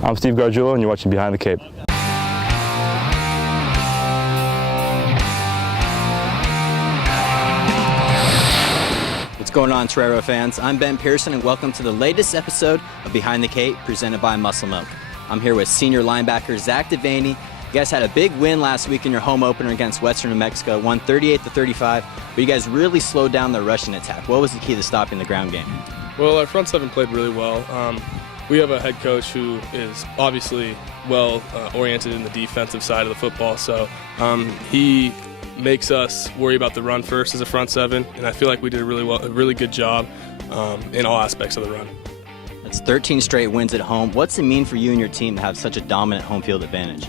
I'm Steve Gargiulo, and you're watching Behind the Cape. What's going on, Torero fans? I'm Ben Pearson, and welcome to the latest episode of Behind the Cape, presented by Muscle Milk. I'm here with senior linebacker Zach Devaney. You guys had a big win last week in your home opener against Western New Mexico, won 38-35, but you guys really slowed down the rushing attack. What was the key to stopping the ground game? Well, our front seven played really well. We have a head coach who is obviously well oriented in the defensive side of the football, so he makes us worry about the run first as a front seven, and I feel like we did a really good job in all aspects of the run. That's 13 straight wins at home. What's it mean for you and your team to have such a dominant home field advantage?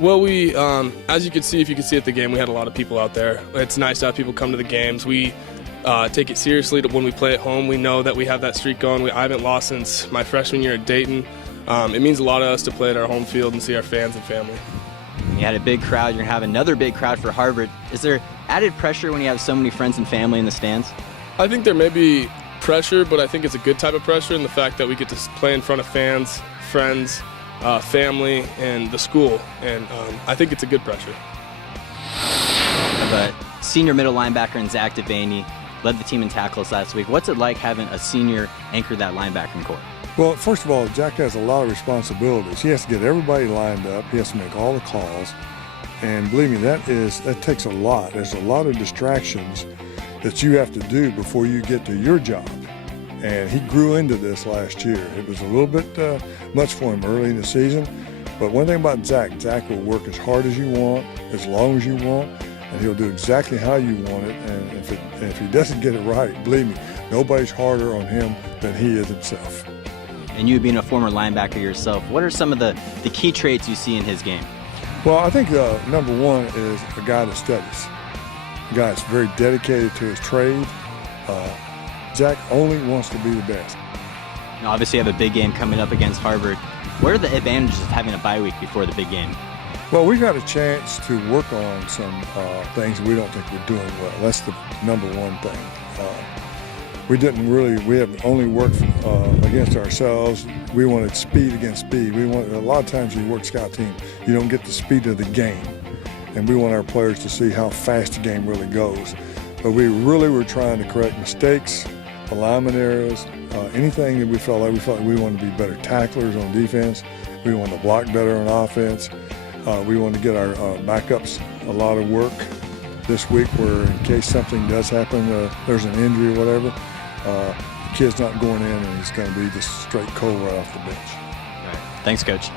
Well, we, as you can see, if you can see at the game, we had a lot of people out there. It's nice to have people come to the games. We take it seriously when we play at home. We know that we have that streak going. I haven't lost since my freshman year at Dayton. It means a lot to us to play at our home field and see our fans and family. You had a big crowd. You're going to have another big crowd for Harvard. Is there added pressure when you have so many friends and family in the stands? I think there may be pressure, but I think it's a good type of pressure in the fact that we get to play in front of fans, friends, family, and the school. And I think it's a good pressure. But senior middle linebacker in Zach Devaney led the team in tackles last week. What's it like having a senior anchor that linebacking core? Well, first of all, Jack has a lot of responsibilities. He has to get everybody lined up. He has to make all the calls. And believe me, that takes a lot. There's a lot of distractions that you have to do before you get to your job. And he grew into this last year. It was a little bit much for him early in the season. But one thing about Zach will work as hard as you want, as long as you want, and he'll do exactly how you want it. And if he doesn't get it right, believe me, nobody's harder on him than he is himself. And you being a former linebacker yourself, what are some of the key traits you see in his game? Well, I think number one is a guy that studies. A guy that's very dedicated to his trade. Jack only wants to be the best. Now, obviously, you have a big game coming up against Harvard. What are the advantages of having a bye week before the big game? Well, we got a chance to work on some things we don't think we're doing well. That's the number one thing. We have only worked against ourselves. We wanted speed against speed. A lot of times you work scout team, you don't get the speed of the game. And we want our players to see how fast the game really goes. But we really were trying to correct mistakes, alignment errors, anything that we felt like we wanted to be better tacklers on defense. We wanted to block better on offense. We wanted to get our backups a lot of work this week where in case something does happen, there's an injury or whatever, the kid's not going in and he's going to be just straight cold right off the bench. All right. Thanks, Coach.